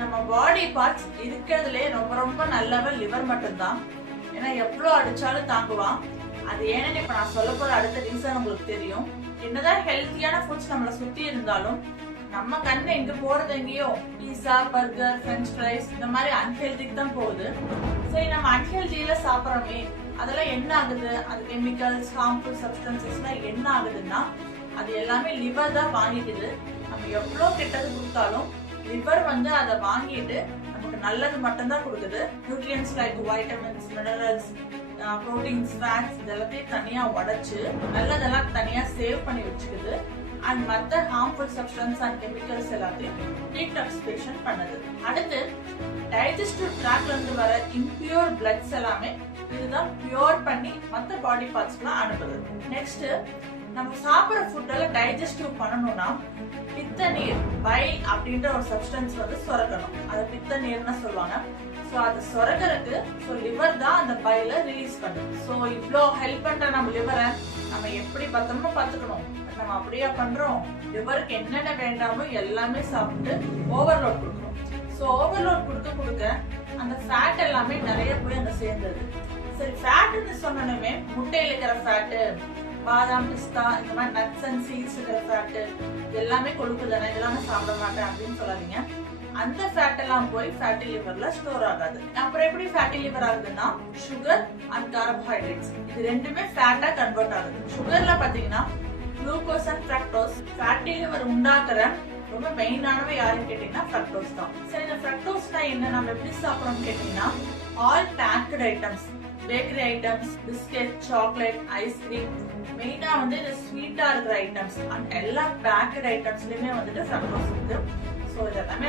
நம்ம body parts இருக்கிறதுலே ரொம்ப ரொம்ப நல்லவன் லிவர் மட்டும்தான். ஏன்னா எவ்வளவு அடிச்சாலும் தாங்குவான். அது ஏன்னு இப்ப நான் சொல்ல போற அடுத்த ரீசன் உங்களுக்கு தெரியும். என்னதான் ஹெல்த்தியான ஃபுட்ஸ் நம்மள சுத்தி இருந்தாலும் நம்ம கண்ணு எங்க போறது எங்கேயோ பீஸா, பர்கர், பிரெஞ்ச் ஃப்ரைஸ் இந்த மாதிரி அன்ஹெல்திக்கு தான் போகுது. சரி, நம்ம அன்ஹெல்தியில சாப்பிடறோமே, அதெல்லாம் என்ன ஆகுது? அது கெமிக்கல்ஸ், ஹார்ம்ஃபுல் சப்ஸ்டன்சஸ்லாம் என்ன ஆகுதுன்னா அது எல்லாமே லிவர் தான் வாங்கிக்குது. நம்ம எவ்வளவு கெட்டது கொடுத்தாலும் லிவர் அதை வாங்கிட்டு நமக்கு நல்லது மட்டும்தான் கொடுக்குது. Nutrients like vitamins, minerals, proteins, fats இதெல்லாத்தையும் தனியா உடைச்சு நல்லதெல்லாம் தனியா சேவ் பண்ணி வச்சுக்குது. அண்ட் மற்ற ஹார்ம்ஃபுல் சப்ஸ்டன்ஸ் அண்ட் கெமிக்கல்ஸ் எல்லாத்தையும் டீடாக்சிஃபிகேஷன் பண்ணுது. அடுத்து டைஜஸ்டிவ் ட்ராக்ல இருந்து வர இம்பியூர் பிளட்ஸ் எல்லாமே இதுதான் பியூர் பண்ணி மற்ற பாடி பார்ட்ஸ்க்குலாம் அனுப்புது. நெக்ஸ்ட், நம்ம சாப்பிட்ற ஃபுட்டால டைஜஸ்டிவ் பண்ணணும்னா பித்த நீர், பைல் அப்படின்ற ஒரு சப்ஸ்டன்ஸ் சுரக்கணும். அது பித்த நீர்னு சொல்லுவாங்க. சோ அது சுரக்கிறதுக்கு லிவர் தான் அந்த பைல ரிலீஸ் பண்ணும். சோ இவ்ளோ ஹெல்ப் பண்ற நம்ம லிவரை நம்ம எப்படி பத்திரமா பாத்துக்கணும். நம்ம அப்படியே பண்றோம். லிவருக்கு என்னென்ன வேண்டாமோ எல்லாமே சாப்பிட்டு ஓவர்லோட் கொடுக்கணும். சோ ஓவர்லோட் கொடுக்க கொடுக்க அந்த ஃபேட் எல்லாமே நிறைய போய் அங்க சேர்ந்தது. சரி, ஃபேட்னு சொன்னோமே முட்டையில இருக்கிற ஃபேட்டு, பாதாம், பிஸ்தா இந்த மாதிரி நட்ஸ் அண்ட் சீட்ஸ் இருக்கிற ஃபேட்டு எல்லாமே கொழுப்பு தானே, இதெல்லாம் சாப்பிட மாட்டேன் அப்படின்னு சொல்லாதீங்க. அந்த ஃபேட் எல்லாம் போய் ஃபேட்டி லிவர்ல ஸ்டோர் ஆகாது. அப்புறம் எப்படி ஃபேட்டி லிவர் ஆகுதுன்னா சுகர் அண்ட் கார்போஹைட்ரேட்ஸ் இது ரெண்டுமே ஃபேட்டா கன்வெர்ட் ஆகுது. சுகர்ல பாத்தீங்கன்னா glucose and fructose. Fatty liver உண்டாக்குற ரொம்ப மெயினானவை யாருன்னு கேட்டீங்கன்னா ஃப்ரக்டோஸ் தான். சரி, இந்த ஃப்ரக்டோஸ்னா என்ன, நம்ம எப்படி சாப்பிடணும்னு கேட்டீங்கன்னா all baked items, bakery items, biscuit, chocolate, ice cream, மெயினா இது ஸ்வீட்டா இருக்கிற ஐட்டம்ஸ் அண்ட் எல்லா பேக்கட் ஐட்டம்ஸ்லயுமே ஃப்ரக்டோஸ் இருக்கு. ஸோ இதெல்லாமே